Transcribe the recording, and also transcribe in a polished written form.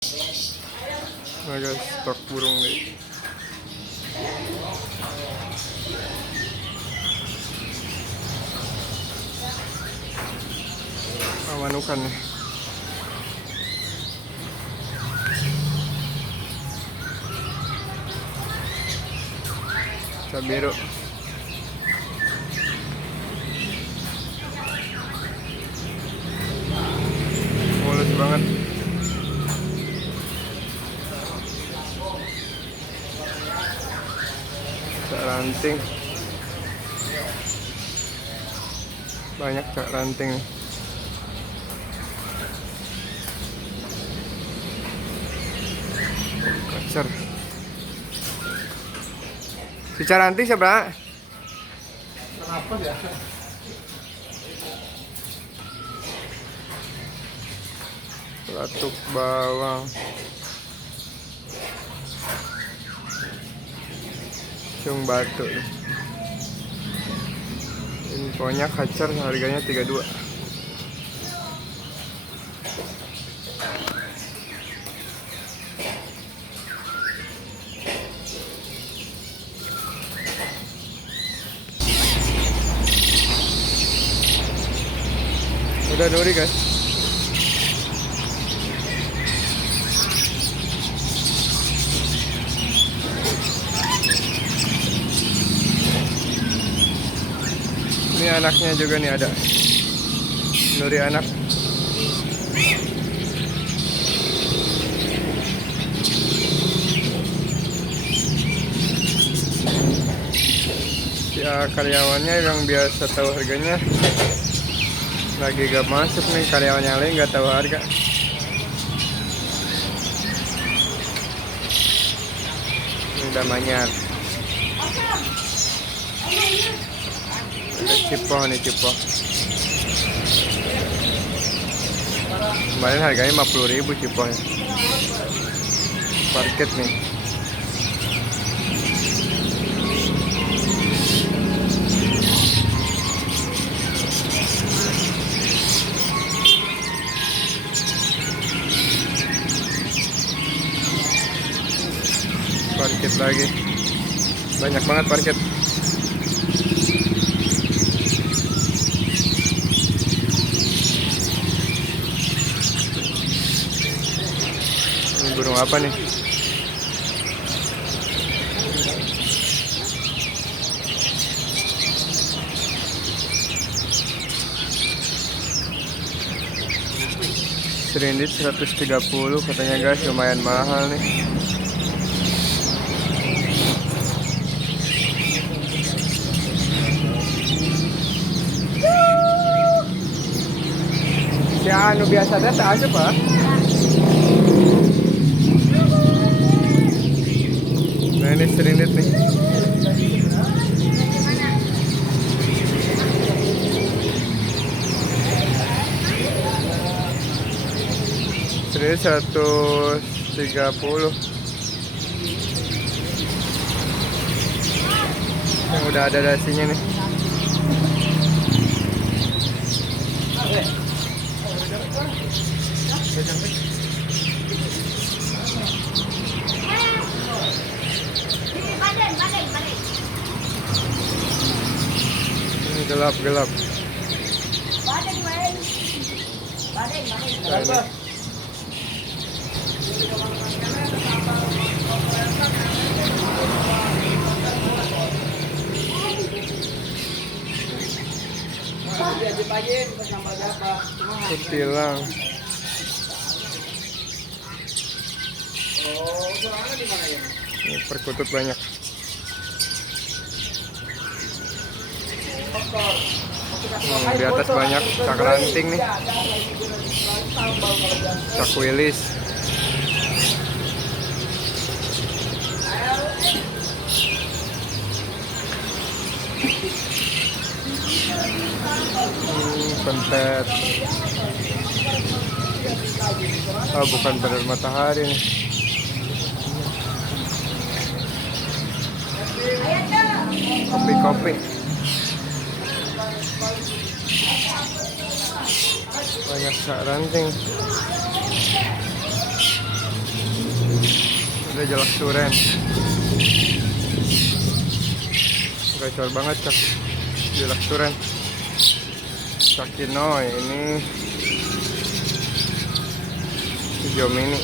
Nah guys, stok burung nih. Manukan nih. Cabiru. Mulus banget. Cak ranting. Banyak cak ranting. Kacer. Si cak ranting siapa? Kenapa ya? Latuk bawang. Cung batu. Infonya kacer harganya 32. Udah nuri guys. Ini anaknya juga nih ada. Nuri anak. Ya karyawannya yang biasa tahu harganya lagi gak masuk nih, karyawannya lain gak tahu harga. Ini udah manyar. Ada cipoh nih, cipoh. Kemarin harganya 50.000 cipohnya. Parkit nih. Parkit lagi. Banyak banget parkit. Ini burung apa nih? Serindit 130 katanya guys, lumayan mahal nih. Ya anu biasanya tak aja pak. Nah ini serindit nih. Serindit 130. Yang udah ada dasinya nih. Ini gelap-gelap. Nah, ini. Kutilang. Ini perkutut banyak. Di atas banyak cak ranting nih. Cak wilis. Pentet. Oh, bukan benar matahari nih. Kopi-kopi. Banyak cak ranting. Udah jelek suren. Gacor banget cak. Jelek suren. Sakinoy ini hijau mini.